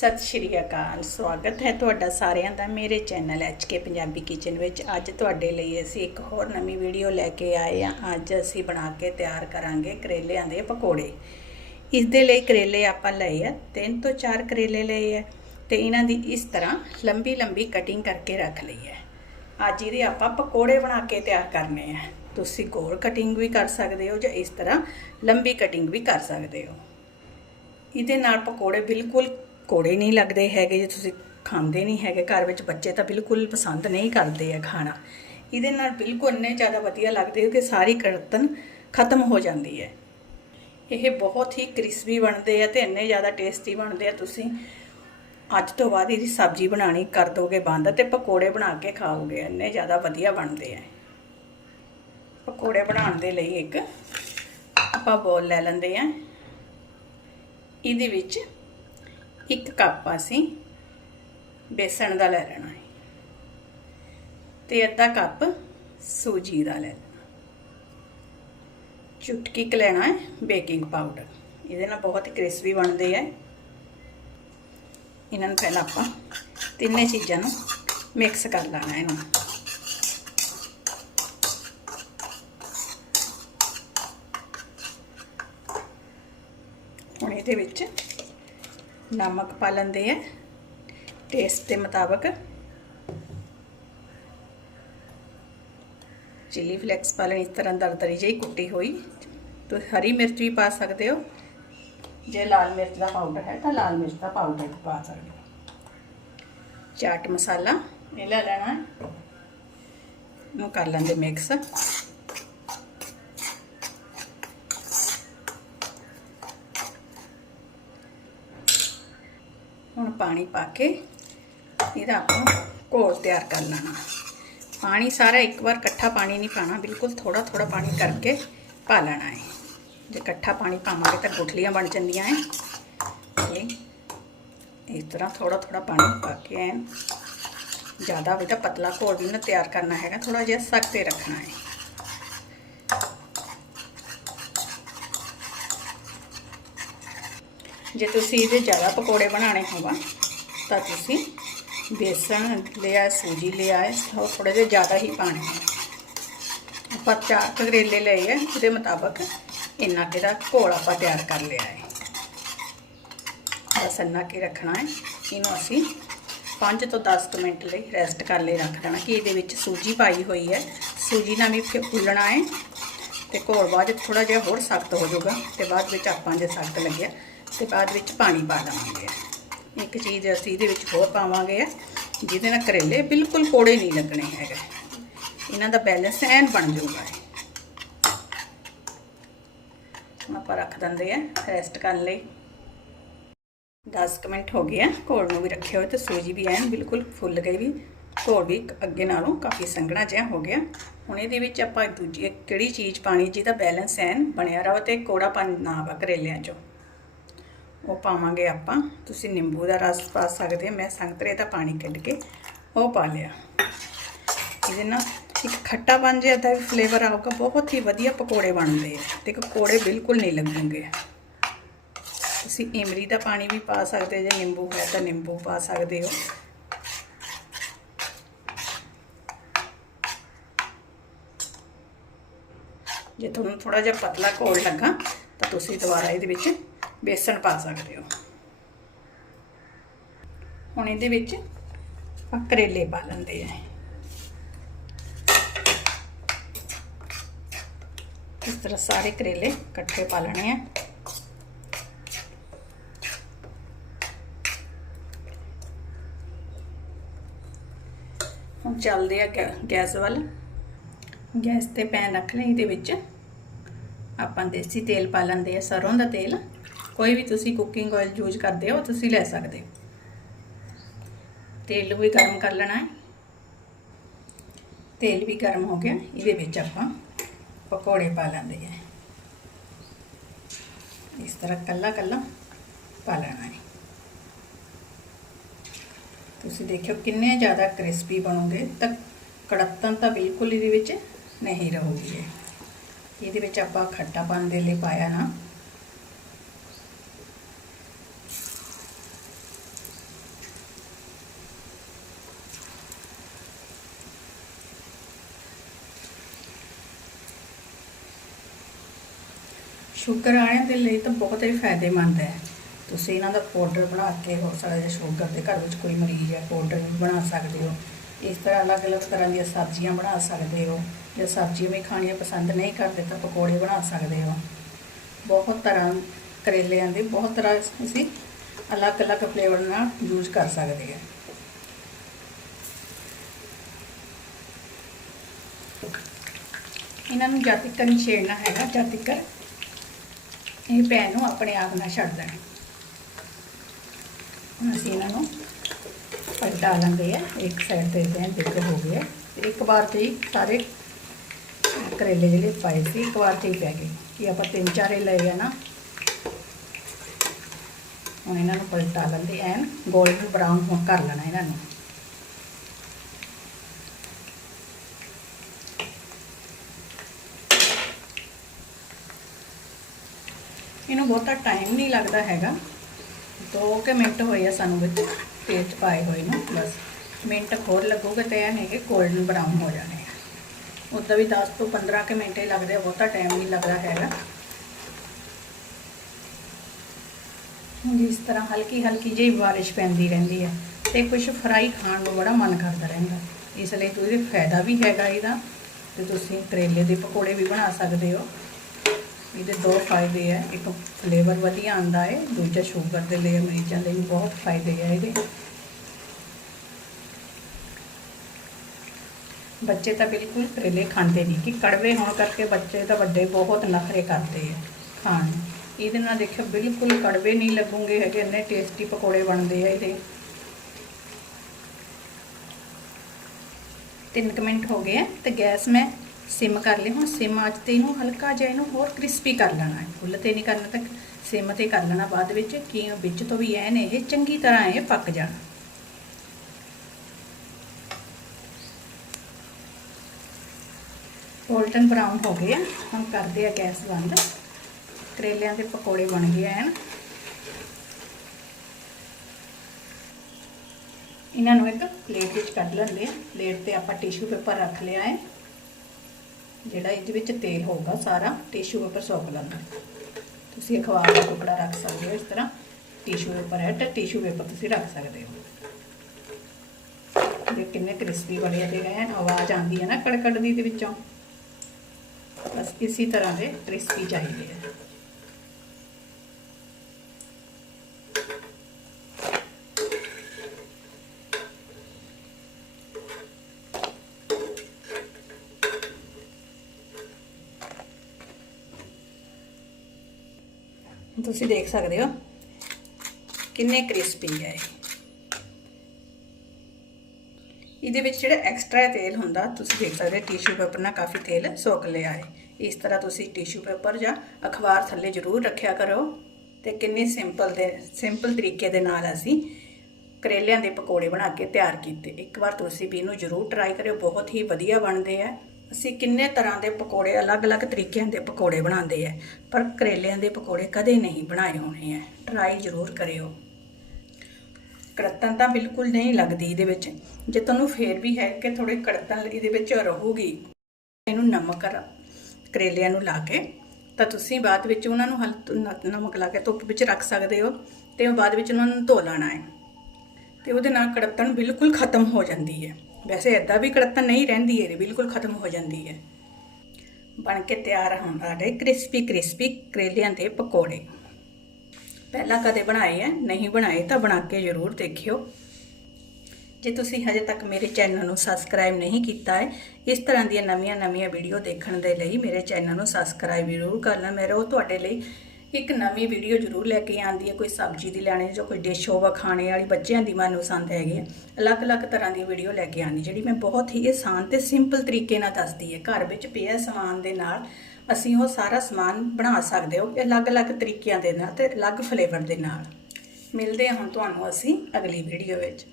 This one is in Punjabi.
ਸਤਿ ਸ਼੍ਰੀ ਅਕਾਲ, ਸਵਾਗਤ ਹੈ ਤੁਹਾਡਾ ਸਾਰਿਆਂ ਦਾ ਮੇਰੇ ਚੈਨਲ ਕੇ ਪੰਜਾਬੀ ਕਿਚਨ ਵਿੱਚ। ਅੱਜ ਤੁਹਾਡੇ ਲਈ ਅਸੀਂ ਇੱਕ ਹੋਰ ਨਵੀਂ ਵੀਡੀਓ ਲੈ ਕੇ ਆਏ ਹਾਂ। ਅੱਜ ਅਸੀਂ ਬਣਾ ਕੇ ਤਿਆਰ ਕਰਾਂਗੇ ਕਰੇਲਿਆਂ ਦੇ ਪਕੌੜੇ। ਇਸ ਦੇ ਲਈ ਕਰੇਲੇ ਆਪਾਂ ਲਏ ਆ, ਤਿੰਨ ਤੋਂ ਚਾਰ ਕਰੇਲੇ ਲਏ ਆ ਤੇ ਇਹਨਾਂ ਦੀ ਇਸ ਤਰ੍ਹਾਂ ਲੰਬੀ ਲੰਬੀ ਕਟਿੰਗ ਕਰਕੇ ਰੱਖ ਲਈ ਹੈ। ਅੱਜ ਇਹਦੇ ਆਪਾਂ ਪਕੌੜੇ ਬਣਾ ਕੇ ਤਿਆਰ ਕਰਨੇ ਆ। ਤੁਸੀਂ ਗੋਲ ਕਟਿੰਗ ਵੀ ਕਰ ਸਕਦੇ ਹੋ ਜਾਂ ਇਸ ਤਰ੍ਹਾਂ ਲੰਬੀ ਕਟਿੰਗ ਵੀ ਕਰ ਸਕਦੇ ਹੋ। ਇਹਦੇ ਨਾਲ ਪਕੌੜੇ ਬਿਲਕੁਲ ਕੋੜੇ ਨਹੀਂ ਲੱਗਦੇ ਹੈਗੇ, ਜੇ ਤੁਸੀਂ ਖਾਂਦੇ ਨਹੀਂ ਹੈਗੇ ਘਰ ਵਿੱਚ ਬੱਚੇ ਤਾਂ ਬਿਲਕੁਲ ਪਸੰਦ ਨਹੀਂ ਕਰਦੇ ਆ ਖਾਣਾ। ਇਹਦੇ ਨਾਲ ਬਿਲਕੁਲ ਇੰਨੇ ਜ਼ਿਆਦਾ ਵਧੀਆ ਲੱਗਦੇ ਹੋ ਕਿ ਸਾਰੀ ਕੜਤਨ ਖਤਮ ਹੋ ਜਾਂਦੀ ਹੈ। ਇਹ ਬਹੁਤ ਹੀ ਕ੍ਰਿਸਪੀ ਬਣਦੇ ਆ ਤੇ ਇੰਨੇ ਜ਼ਿਆਦਾ ਟੇਸਟੀ ਬਣਦੇ ਆ। ਤੁਸੀਂ ਅੱਜ ਤੋਂ ਬਾਅਦ ਇਹਦੀ ਸਬਜ਼ੀ ਬਣਾਣੀ ਕਰ ਦੋਗੇ ਬੰਦ ਤੇ ਪਕੌੜੇ ਬਣਾ ਕੇ ਖਾਓਗੇ, ਇੰਨੇ ਜ਼ਿਆਦਾ ਵਧੀਆ ਬਣਦੇ ਆ। ਪਕੌੜੇ ਬਣਾਉਣ ਦੇ ਲਈ ਇੱਕ ਆਪਾਂ ਬੋਲ ਲੈ ਲੈਂਦੇ ਆ। ਇਹਦੇ ਵਿੱਚ ਇੱਕ ਕੱਪ ਅਸੀਂ ਬੇਸਣ ਦਾ ਲੈ ਲੈਣਾ ਹੈ ਤੇ ਅੱਧਾ ਕੱਪ ਸੂਜੀ ਦਾ ਲੈ ਲੈਣਾ। ਚੁਟਕੀ ਕ ਲੈਣਾ ਹੈ ਬੇਕਿੰਗ ਪਾਊਡਰ। ਇਹਦੇ ਨਾਲ ਬਹੁਤ ਹੀ ਕ੍ਰਿਸਪੀ ਬਣਦੇ ਆ। ਇਹਨਾਂ ਨੂੰ ਪਹਿਲਾਂ ਆਪਾਂ ਤਿੰਨੇ ਚੀਜ਼ਾਂ ਨੂੰ ਮਿਕਸ ਕਰ ਲੈਣਾ ਇਹਨੂੰ ਹੁਣ ਇਹਦੇ ਵਿੱਚ ਨਮਕ ਪਾ ਲੈਂਦੇ ਆ ਟੇਸਟ ਦੇ ਮੁਤਾਬਕ। ਚਿਲੀ ਫਲੈਕਸ ਪਾ ਲੈਣੀ, ਇਸ ਤਰ੍ਹਾਂ ਦਰਦਰੀ ਜਿਹੀ ਕੁੱਟੀ ਹੋਈ। ਤੁਸੀਂ ਹਰੀ ਮਿਰਚ ਵੀ ਪਾ ਸਕਦੇ ਹੋ। ਜੇ ਲਾਲ ਮਿਰਚ ਦਾ ਪਾਊਡਰ ਹੈ ਤਾਂ ਲਾਲ ਮਿਰਚ ਦਾ ਪਾਊਡਰ ਵੀ ਪਾ ਸਕਦੇ ਹੋ। ਚਾਟ ਮਸਾਲਾ, ਇਹ ਲੈ ਲੈਣਾ। ਨੂੰ ਕਰ ਲੈਂਦੇ ਮਿਕਸ ਹੁਣ ਪਾਣੀ ਪਾ ਕੇ ਇਹਦਾ ਆਪਾਂ ਘੋਲ ਤਿਆਰ ਕਰ ਲੈਣਾ। ਪਾਣੀ ਸਾਰਾ ਇੱਕ ਵਾਰ ਇਕੱਠਾ ਪਾਣੀ ਨਹੀਂ ਪਾਣਾ ਬਿਲਕੁਲ ਥੋੜਾ ਥੋੜਾ ਪਾਣੀ ਕਰਕੇ ਪਾ ਲੈਣਾ ਹੈ। ਜੇ ਇਕੱਠਾ ਪਾਣੀ ਪਾਵਾਂਗੇ ਤਾਂ ਗੁਠਲੀਆਂ ਬਣ ਜਾਂਦੀਆਂ ਹੈ। ਤੇ ਇਸ ਤਰ੍ਹਾਂ ਥੋੜਾ ਥੋੜਾ ਪਾਣੀ ਪਾ ਕੇ ਐ ਜ਼ਿਆਦਾ ਵੀ ਤਾਂ ਪਤਲਾ ਘੋਲ ਵੀ ਨਾ ਤਿਆਰ ਕਰਨਾ ਹੈਗਾ ਥੋੜਾ ਜਿਹਾ ਸਖਤ ਤੇ ਰੱਖਣਾ ਹੈ। ਜੇ ਤੁਸੀਂ ਇਹਦੇ ਜ਼ਿਆਦਾ ਪਕੌੜੇ ਬਣਾਉਣੇ ਹੋਵਾ ਤਾਂ ਤੁਸੀਂ ਬੇਸਣ ਲਿਆ, ਸੂਜੀ ਲਿਆ ਉਹ ਥੋੜੇ ਜਿਹਾ ਜ਼ਿਆਦਾ ਹੀ ਪਾਣੇ ਆਪਾਂ ਚਾਰ ਕਰੇਲੇ ਲਏ ਹੈ ਉਹਦੇ ਮੁਤਾਬਕ ਇੰਨਾ ਕਿਹਦਾ ਘੋਲ ਆਪਾਂ ਤਿਆਰ ਕਰ ਲਿਆ ਹੈ। ਬਸ ਇੰਨਾ ਕੀ ਰੱਖਣਾ ਹੈ। ਇਹਨੂੰ ਅਸੀਂ 5 ਤੋਂ 10 ਮਿੰਟ ਲਈ ਰੈਸਟ ਕਰ ਲਈ ਰੱਖ ਦੇਣਾ ਕਿ ਇਹਦੇ ਵਿੱਚ ਸੂਜੀ ਪਾਈ ਹੋਈ ਹੈ। ਸੂਜੀ ਨਾਲ ਵੀ ਫੁੱਲਣਾ ਹੈ ਤੇ ਘੋਲ ਬਾਅਦ ਥੋੜਾ ਜਿਹਾ ਹੋਰ ਸਖਤ ਹੋ ਜਾਊਗਾ ਤੇ ਬਾਅਦ ਵਿੱਚ ਆਪਾਂ ਜੇ ਸਖਤ ਲੱਗਿਆ ਤੇ ਬਾਅਦ ਵਿੱਚ ਪਾਣੀ ਪਾ ਦੇਵਾਂਗੇ ਇੱਕ ਚੀਜ਼ ਅਸੀਂ ਇਹਦੇ ਵਿੱਚ ਹੋਰ ਪਾਵਾਂਗੇ ਜਿਹਦੇ ਨਾਲ ਕਰੇਲੇ ਬਿਲਕੁਲ ਕੋੜੇ ਨਹੀਂ ਲੱਗਣੇ ਹੈਗੇ। ਇਹਨਾਂ ਦਾ ਬੈਲੈਂਸ ਐਨ ਬਣ ਜਾਊਗਾ ਆਪਾਂ ਰੱਖ ਦਿੰਦੇ ਆ, ਰੈਸਟ ਕਰਨ ਲਈ। 10 ਮਿੰਟ ਹੋ ਗਏ ਆ ਘੋਲ ਨੂੰ ਵੀ ਰੱਖਿਆ ਹੋਇਆ ਤੇ ਸੂਜੀ ਵੀ ਐਨ ਬਿਲਕੁਲ ਫੁੱਲ ਗਈ ਵੀ। ਘੋਲ ਵੀ ਅੱਗੇ ਨਾਲੋਂ ਕਾਫੀ ਸੰਘਣਾ ਜਿਹਾ ਹੋ ਗਿਆ। ਹੁਣ ਇਹਦੇ ਵਿੱਚ ਆਪਾਂ ਦੂਜੀ ਕਿਹੜੀ ਚੀਜ਼ ਪਾਣੀ ਜਿਹਦਾ ਬੈਲੈਂਸ ਐਨ ਬਣਿਆ ਰਵੇ ਤੇ ਕੋੜਾਪਨ ਨਾ ਆਵਾ ਕਰੇਲਿਆਂ 'ਚੋਂ। ਉਹ ਪਾਵਾਂਗੇ ਆਪਾਂ। ਤੁਸੀਂ ਨਿੰਬੂ ਦਾ ਰਸ ਪਾ ਸਕਦੇ ਹੋ। ਮੈਂ ਸੰਤਰੇ ਦਾ ਪਾਣੀ ਕੱਢ ਕੇ ਉਹ ਪਾ ਲਿਆ। ਇਹਦੇ ਨਾਲ ਇੱਕ ਖੱਟਾਪਨ ਜਿਹਾ ਦਾ ਫਲੇਵਰ ਆਊਗਾ। ਬਹੁਤ ਹੀ ਵਧੀਆ ਪਕੌੜੇ ਬਣਦੇ ਆ। ਤੇ ਪਕੌੜੇ ਬਿਲਕੁਲ ਨਹੀਂ ਲੱਗਣਗੇ। ਤੁਸੀਂ ਇਮਲੀ ਦਾ ਪਾਣੀ ਵੀ ਪਾ ਸਕਦੇ ਜੇ ਨਿੰਬੂ ਹੈ ਤਾਂ ਨਿੰਬੂ ਪਾ ਸਕਦੇ ਹੋ। ਜੇ ਤੁਹਾਨੂੰ ਥੋੜਾ ਜਿਹਾ ਪਤਲਾ ਘੋਲ ਲੱਗਾ ਤਾਂ ਤੁਸੀਂ ਦੁਬਾਰਾ ਇਹਦੇ ਵਿੱਚ ਬੇਸਣ ਪਾ ਸਕਦੇ ਹੋ। ਹੁਣ ਇਹਦੇ ਵਿੱਚ ਆ ਕਰੇਲੇ ਪਾ ਲੈਂਦੇ ਆ। ਇਸ ਤਰ੍ਹਾਂ ਸਾਰੇ ਕਰੇਲੇ ਇਕੱਠੇ ਪਾ ਲੈਣੇ ਆ। ਹੁਣ ਚੱਲਦੇ ਆ ਗੈਸ ਵੱਲ। ਗੈਸ ਤੇ ਪੈਨ ਰੱਖ ਲਈ, ਇਹਦੇ ਵਿੱਚ ਆਪਾਂ ਦੇਸੀ ਤੇਲ ਪਾ ਲੈਂਦੇ ਆ, ਸਰੋਂ ਦਾ ਤੇਲ। ਕੋਈ ਵੀ ਤੁਸੀਂ ਕੁਕਿੰਗ ਆਇਲ ਯੂਜ਼ ਕਰਦੇ ਹੋ, ਤੁਸੀਂ ਲੈ ਸਕਦੇ ਹੋ। ਤੇਲ ਵੀ ਗਰਮ ਕਰ ਲੈਣਾ ਹੈ। ਤੇਲ ਵੀ ਗਰਮ ਹੋ ਗਿਆ, ਇਹਦੇ ਵਿੱਚ ਆਪਾਂ ਪਕੌੜੇ ਪਾ ਲੈਂਦੇ ਆ ਇਸ ਤਰ੍ਹਾਂ ਕੱਲਾ ਕੱਲਾ ਪਾ ਲੈਣਾ ਹੈ। ਤੁਸੀਂ ਦੇਖਿਓ ਕਿੰਨੇ ਜ਼ਿਆਦਾ ਕ੍ਰਿਸਪੀ ਬਣੋਗੇ ਤਾਂ ਕੜਤਨ ਤਾਂ ਬਿਲਕੁਲ ਇਹਦੇ ਵਿੱਚ ਨਹੀਂ ਰਹੂਗੀ। ਇਹਦੇ ਵਿੱਚ ਆਪਾਂ ਖੱਟਾਪਨ ਦੇ ਲਈ ਪਾਇਆ ਨਾ ਸ਼ੂਗਰ ਵਾਲਿਆਂ ਦੇ ਲਈ ਤਾਂ ਬਹੁਤ ਹੀ ਫਾਇਦੇਮੰਦ ਹੈ। ਤੁਸੀਂ ਇਹਨਾਂ ਦਾ ਪਾਊਡਰ ਬਣਾ ਕੇ ਹੋ ਸਕਦਾ ਜੇ ਸ਼ੂਗਰ ਦੇ ਘਰ ਵਿੱਚ ਕੋਈ ਮਰੀਜ਼ ਹੈ ਪਾਊਡਰ ਵੀ ਬਣਾ ਸਕਦੇ ਹੋ। ਇਸ ਤਰ੍ਹਾਂ ਅਲੱਗ-ਅਲੱਗ ਤਰ੍ਹਾਂ ਦੀਆਂ ਸਬਜ਼ੀਆਂ ਬਣਾ ਸਕਦੇ ਹੋ। ਜੇ ਸਬਜ਼ੀਆਂ ਵੀ ਖਾਣੀਆਂ ਪਸੰਦ ਨਹੀਂ ਕਰਦੇ ਤਾਂ ਪਕੌੜੇ ਬਣਾ ਸਕਦੇ ਹੋ। ਬਹੁਤ ਤਰ੍ਹਾਂ ਕਰੇਲਿਆਂ ਦੇ ਬਹੁਤ ਤਰ੍ਹਾਂ ਅਸੀਂ ਅਲੱਗ-ਅਲੱਗ ਫਲੇਵਰ ਨਾਲ ਯੂਜ਼ ਕਰ ਸਕਦੇ ਹਾਂ। ਇਹਨਾਂ ਨੂੰ ਜਦ ਤੱਕ ਨਹੀਂ ਛੇੜਨਾ ਹੈਗਾ, ਜਦ ਤੱਕ ਇਹ ਪੈਨ ਨੂੰ ਆਪਣੇ ਆਪ ਨਾਲ ਛੱਡ ਦੇਣਾ। ਹੁਣ ਅਸੀਂ ਇਹਨਾਂ ਨੂੰ ਪਲਟਾ ਲਾਂਗੇ ਆ, ਇੱਕ ਸਾਈਡ ਤੇ ਪੈਨ ਦਿੱਕ ਹੋ ਗਿਆ ਤੇ ਇੱਕ ਵਾਰ ਤੇ ਹੀ ਸਾਰੇ ਕਰੇਲੇ ਜਿਹੜੇ ਪਾਏ ਸੀ, ਇੱਕ ਵਾਰ ਤੇ ਹੀ ਪੈ ਗਏ। ਕਿ ਆਪਾਂ ਤਿੰਨ ਚਾਰੇ ਲਏ ਆ ਨਾ। ਹੁਣ ਇਹਨਾਂ ਨੂੰ ਪਲਟਾ ਲੈਂਦੇ ਐਨ ਗੋਲਡਨ ਬਰਾਊਨ ਹੋ ਕਰ ਲੈਣਾ ਇਹਨਾਂ ਨੂੰ। ਬਹੁਤਾ ਟਾਈਮ ਨਹੀਂ ਲੱਗਦਾ ਹੈਗਾ। 2 ਕਿ ਮਿੰਟ ਹੋਏ ਆ ਸਾਨੂੰ ਵਿੱਚ, ਤੇਲ ਚ ਪਾਏ ਹੋਏ ਨੂੰ, ਬਸ। ਮਿੰਟ ਹੋਰ ਲੱਗੂਗੇ ਤੇ ਇਹ ਨਹੀਂ ਗੋਲਡਨ ਬਰਾਊਨ ਹੋ ਜਾਣੇ ਆ। ਉਦਾਂ ਵੀ 10 ਤੋਂ 15 ਕਿ ਮਿੰਟ ਹੀ ਲੱਗਦੇ ਆ, ਬਹੁਤਾ ਟਾਈਮ ਨਹੀਂ ਲੱਗਦਾ ਹੈਗਾ। ਹੁਣ ਇਸ ਤਰ੍ਹਾਂ ਹਲਕੀ ਹਲਕੀ ਜਿਹੀ ਬਾਰਿਸ਼ ਪੈਂਦੀ ਰਹਿੰਦੀ ਹੈ ਤੇ ਕੁਝ ਫਰਾਈ ਖਾਣ ਨੂੰ ਬੜਾ ਮਨ ਕਰਦਾ ਰਹਿੰਦਾ। ਇਸ ਲਈ ਤੁਸੀਂ ਫਾਇਦਾ ਵੀ ਹੈਗਾ ਇਹਦਾ ਤੇ ਤੁਸੀਂ ਕਰੇਲੇ ਦੇ ਪਕੌੜੇ ਵੀ ਬਣਾ ਸਕਦੇ ਹੋ। ਇਹਦੇ ਦੋ ਫਾਇਦੇ ਆ। ਇੱਕ ਫਲੇਵਰ ਵਧੀਆ ਆਉਂਦਾ ਹੈ ਦੂਜਾ ਸ਼ੂਗਰ ਦੇ ਲਈ, ਮਰੀਜ਼ਾਂ ਲਈ ਬਹੁਤ ਫਾਇਦੇ ਆ ਇਹਦੇ। ਬੱਚੇ ਤਾਂ ਬਿਲਕੁਲ ਕਰੇਲੇ ਖਾਂਦੇ ਨਹੀਂ, ਕਿ ਕੜਵੇ ਹੋਣ ਕਰਕੇ ਬੱਚੇ ਤਾਂ ਵੱਡੇ ਬਹੁਤ ਨਖਰੇ ਕਰਦੇ ਆ ਖਾਣ ਇਹਦੇ ਨਾਲ ਦੇਖਿਓ, ਬਿਲਕੁਲ ਕੜਵੇ ਨਹੀਂ ਲੱਗੂਗੇ ਹੈਗੇ, ਇੰਨੇ ਟੇਸਟੀ ਪਕੌੜੇ ਬਣਦੇ ਆ ਇਹਦੇ। ਤਿੰਨ ਕੁ ਮਿੰਟ ਹੋ ਗਏ ਆ ਤੇ ਗੈਸ ਮੈਂ ਸਿਮ ਕਰ ਲਈ, ਹੁਣ ਸਿਮ ਅੱਜ ਤੇ ਇਹਨੂੰ ਹਲਕਾ ਜਿਹਾ ਇਹਨੂੰ ਹੋਰ ਕ੍ਰਿਸਪੀ ਕਰ ਲੈਣਾ ਹੈ। ਫੁੱਲ ਤੇ ਨਹੀਂ ਕਰਨਾ ਤੱਕ ਸਿਮ ਤੇ ਕਰ ਲੈਣਾ ਬਾਅਦ ਵਿੱਚ, ਕਿ ਵਿੱਚ ਤੋਂ ਵੀ ਐਨ ਇਹ ਚੰਗੀ ਤਰ੍ਹਾਂ ਇਹ ਪੱਕ ਜਾਣਾ। ਗੋਲਡਨ ਬਰਾਊਨ ਹੋ ਗਏ ਆ, ਹੁਣ ਕਰਦੇ ਆ ਗੈਸ ਬੰਦ। ਕਰੇਲਿਆਂ ਦੇ ਪਕੌੜੇ ਬਣ ਗਏ ਐਨ। ਇਹਨਾਂ ਨੂੰ ਇੱਕ ਪਲੇਟ ਵਿੱਚ ਕੱਢ ਲੈਂਦੇ ਆ। ਪਲੇਟ ਤੇ ਆਪਾਂ ਟਿਸ਼ੂ ਪੇਪਰ ਰੱਖ ਲਿਆ ਹੈ। ਜਿਹੜਾ ਇਹਦੇ ਵਿੱਚ ਤੇਲ ਹੋਊਗਾ ਸਾਰਾ ਟਿਸ਼ੂ ਪੇਪਰ ਸੁੱਕ ਲੈਣਾ ਤੁਸੀਂ ਅਖਬਾਰ ਦਾ ਟੁਕੜਾ ਰੱਖ ਸਕਦੇ ਹੋ ਇਸ ਤਰ੍ਹਾਂ। ਟਿਸ਼ੂ ਪੇਪਰ ਹੈ, ਤਾਂ ਟਿਸ਼ੂ ਪੇਪਰ ਤੁਸੀਂ ਰੱਖ ਸਕਦੇ ਹੋ। ਦੇ ਕਿੰਨੇ ਕ੍ਰਿਸਪੀ ਬਣੇ ਦੇ ਗਏ ਆਵਾਜ਼ ਆਉਂਦੀ ਹੈ ਨਾ ਕੜਕੜ ਦੀ ਦੇ ਵਿੱਚੋਂ। ਬਸ ਇਸੇ ਤਰ੍ਹਾਂ ਦੇ ਕ੍ਰਿਸਪੀ ਚਾਹੀਦੇ ਆ। ਤੁਸੀਂ ਦੇਖ ਸਕਦੇ ਹੋ। ਕਿੰਨੇ ਕ੍ਰਿਸਪੀ ਹੈ ਇਹਦੇ ਵਿੱਚ ਜਿਹੜਾ ਐਕਸਟਰਾ ਤੇਲ ਹੁੰਦਾ, ਤੁਸੀਂ ਦੇਖ ਸਕਦੇ ਟਿਸ਼ੂ ਪੇਪਰ ਨਾਲ ਕਾਫੀ ਤੇਲ ਸੋਕ ਲਿਆ ਹੈ। ਇਸ ਤਰ੍ਹਾਂ ਤੁਸੀਂ ਟਿਸ਼ੂ ਪੇਪਰ ਜਾਂ ਅਖਬਾਰ ਥੱਲੇ ਜ਼ਰੂਰ ਰੱਖਿਆ ਕਰੋ ਤੇ ਕਿੰਨੇ ਸਿੰਪਲ ਦੇ ਸਿੰਪਲ ਤਰੀਕੇ ਦੇ ਨਾਲ ਅਸੀਂ ਕਰੇਲਿਆਂ ਦੇ ਪਕੌੜੇ ਬਣਾ ਕੇ ਤਿਆਰ ਕੀਤੇ। ਇੱਕ ਵਾਰ ਤੁਸੀਂ ਵੀ ਇਹਨੂੰ ਜ਼ਰੂਰ ਟਰਾਈ ਕਰਿਓ, ਬਹੁਤ ਹੀ ਵਧੀਆ ਬਣਦੇ ਆ। ਅਸੀਂ ਕਿੰਨੇ ਤਰ੍ਹਾਂ ਦੇ ਪਕੌੜੇ, ਅਲੱਗ-ਅਲੱਗ ਤਰੀਕਿਆਂ ਦੇ ਪਕੌੜੇ ਬਣਾਉਂਦੇ ਆ, ਪਰ ਕਰੇਲਿਆਂ ਦੇ ਪਕੌੜੇ ਕਦੇ ਨਹੀਂ ਬਣਾਏ ਹੋਣੇ ਆ। ਟਰਾਈ ਜ਼ਰੂਰ ਕਰਿਓ। ਕੜਤਨ ਤਾਂ ਬਿਲਕੁਲ ਨਹੀਂ ਲੱਗਦੀ ਇਹਦੇ ਵਿੱਚ। ਜੇ ਤੁਹਾਨੂੰ ਫੇਰ ਵੀ ਹੈ ਕਿ ਥੋੜੇ ਕੜਤਨ ਇਹਦੇ ਵਿੱਚ ਰਹੂਗੀ, ਇਹਨੂੰ ਨਮਕ ਕਰੇਲਿਆਂ ਨੂੰ ਲਾ ਕੇ, ਤਾਂ ਤੁਸੀਂ ਬਾਅਦ ਵਿੱਚ ਉਹਨਾਂ ਨੂੰ ਹਲ, ਨ- ਨਮਕ ਲਾ ਕੇ ਧੁੱਪ ਵਿੱਚ ਰੱਖ ਸਕਦੇ ਹੋ, ਤੇ ਬਾਅਦ ਵਿੱਚ ਉਹਨਾਂ ਨੂੰ ਧੋ ਲੈਣਾ ਹੈ। ਤੇ ਉਹਦੇ ਨਾਲ ਕੜਤਨ ਬਿਲਕੁਲ ਖਤਮ ਹੋ ਜਾਂਦੀ ਹੈ। ਵੈਸੇ ਐਦਾਂ ਵੀ ਕੜਤਨ ਨਹੀਂ ਰਹਿੰਦੀ ਇਹ, ਬਿਲਕੁਲ ਖਤਮ ਹੋ ਜਾਂਦੀ ਹੈ। ਬਣ ਕੇ ਤਿਆਰ ਹੋਣ ਸਾਡੇ ਕ੍ਰਿਸਪੀ ਕ੍ਰਿਸਪੀ ਕਰੇਲਿਆਂ ਦੇ ਪਕੌੜੇ। ਪਹਿਲਾਂ ਕਦੇ ਬਣਾਏ ਹੈ ਨਹੀਂ ਬਣਾਏ ਤਾਂ ਬਣਾ ਕੇ ਜ਼ਰੂਰ ਦੇਖਿਓ। ਜੇ ਤੁਸੀਂ ਹਜੇ ਤੱਕ ਮੇਰੇ ਚੈਨਲ ਨੂੰ ਸਬਸਕ੍ਰਾਈਬ ਨਹੀਂ ਕੀਤਾ ਹੈ, ਇਸ ਤਰ੍ਹਾਂ ਦੀਆਂ ਨਵੀਆਂ-ਨਵੀਆਂ ਵੀਡੀਓ ਦੇਖਣ ਦੇ ਲਈ ਮੇਰੇ ਚੈਨਲ ਨੂੰ ਸਬਸਕ੍ਰਾਈਬ ਜ਼ਰੂਰ ਕਰਨਾ। ਮੇਰਾ ਉਹ ਤੁਹਾਡੇ ਲਈ ਇੱਕ ਨਵੀਂ ਵੀਡੀਓ ਜ਼ਰੂਰ ਲੈ ਕੇ ਆਉਂਦੀ ਹੈ, ਕੋਈ ਸਬਜ਼ੀ ਦੀ ਲੈਣੀ ਜਾਂ ਕੋਈ ਡਿਸ਼ ਹੋਵੇ ਖਾਣੇ ਵਾਲੀ, ਬੱਚਿਆਂ ਦੀ ਮਨਪਸੰਦ ਹੈਗੀ ਹੈ। ਅਲੱਗ-ਅਲੱਗ ਤਰ੍ਹਾਂ ਦੀ ਵੀਡੀਓ ਲੈ ਕੇ ਆਉਂਦੀ, ਜਿਹੜੀ ਮੈਂ ਬਹੁਤ ਹੀ ਆਸਾਨ ਤੇ ਸਿੰਪਲ ਤਰੀਕੇ ਨਾਲ ਦੱਸਦੀ ਹੈ। ਘਰ ਵਿੱਚ ਪਿਆ ਸਮਾਨ ਦੇ ਨਾਲ ਅਸੀਂ ਉਹ ਸਾਰਾ ਸਮਾਨ ਬਣਾ ਸਕਦੇ ਹੋ ਅਲੱਗ-ਅਲੱਗ ਤਰੀਕਿਆਂ ਦੇ ਨਾਲ ਤੇ ਅਲੱਗ ਫਲੇਵਰ ਦੇ ਨਾਲ। ਮਿਲਦੇ ਹਾਂ ਹੁਣ ਤੁਹਾਨੂੰ ਅਸੀਂ ਅਗਲੀ ਵੀਡੀਓ ਵਿੱਚ।